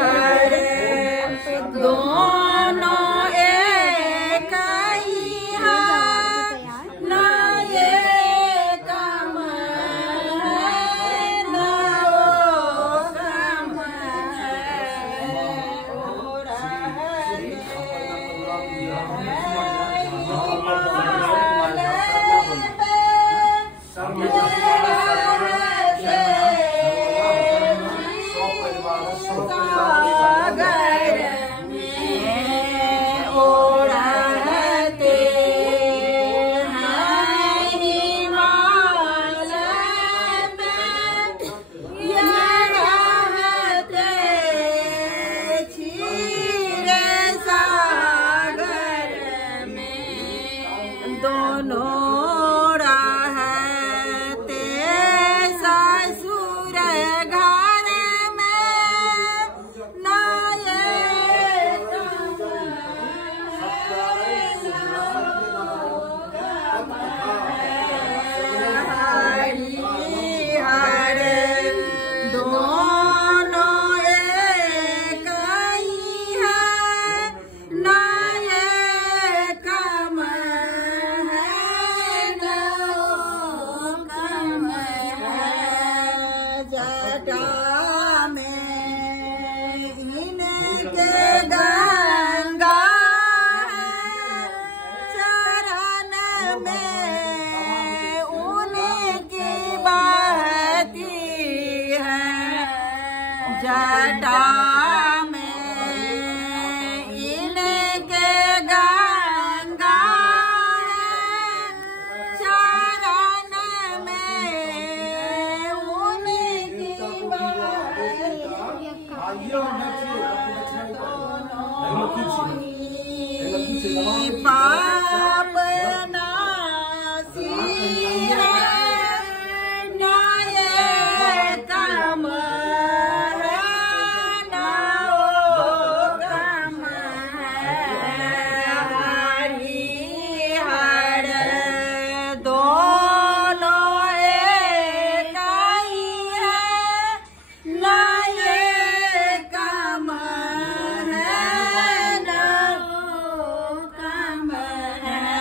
हरे दोनों एक ही है, ना ये कम है ना वो कम है। ओ दोनों रहते ससुर घर में, ना ये हरि हरे दोनों एक ही है, ना ये कम जटा में इनके गंगा चरण में उनकी बहती है। जटा में इनके गंगा चरण में उनकी पाप नासी है, ना ये कम है ना वो कम है। हरि हरे दोनों एक ही है, ना ये कम है ना वो कम है।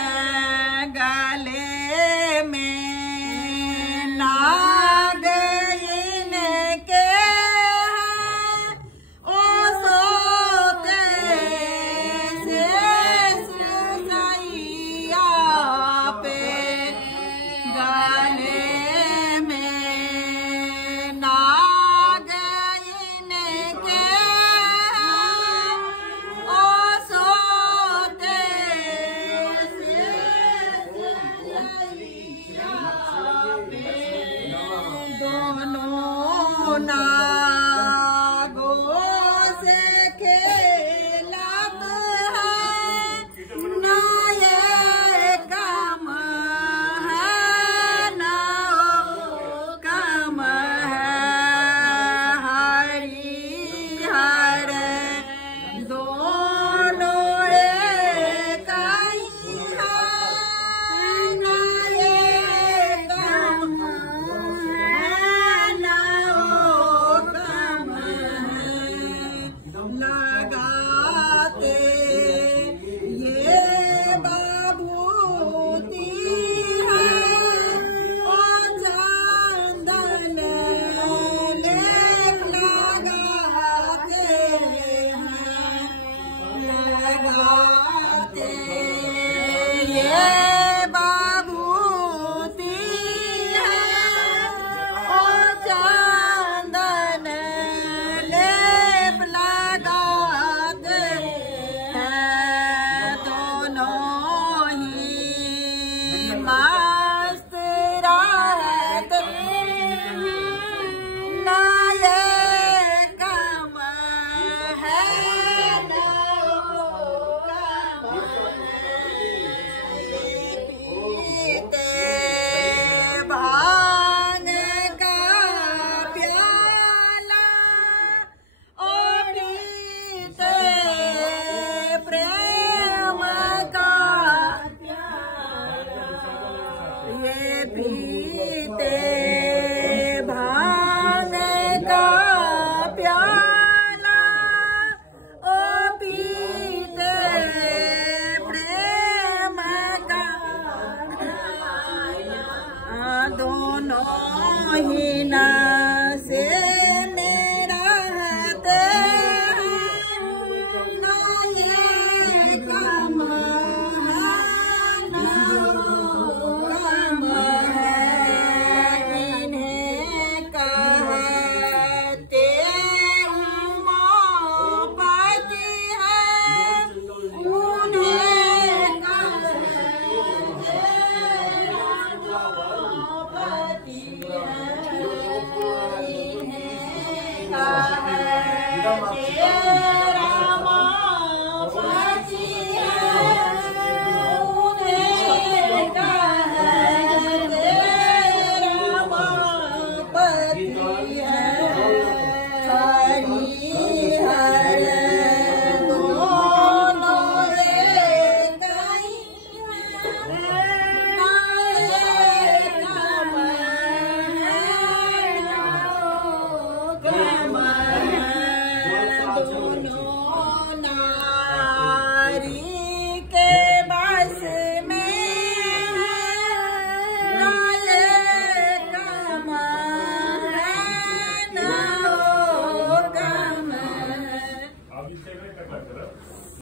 एकदम आपसे